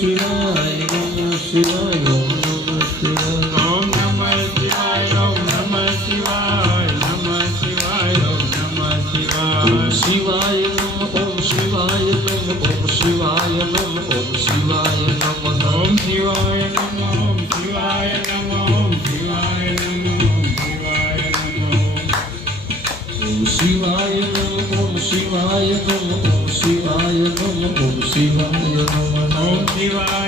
શિવાય નમઃ શિવાય ઓમ નમઃ શિવાય ઓમ નમઃ શિવાય ઓમ નમઃ શિવાય નમઃ શિવાય ઓમ નમઃ શિવાય શિવાય નમઃ ઓમ શિવાય નમઃ ઓમ શિવાય નમઃ ઓમ શિવાય નમઃ ઓમ શિવાય નમઃ ઓમ શિવાય નમઃ ઓમ શિવાય નમઃ ઓમ શિવાય નમઃ ઓમ શિવાય નમઃ ઓમ શિવાય નમઃ ઓમ શિવાય નમઃ ઓમ શિવાય નમઃ ઓમ શિવાય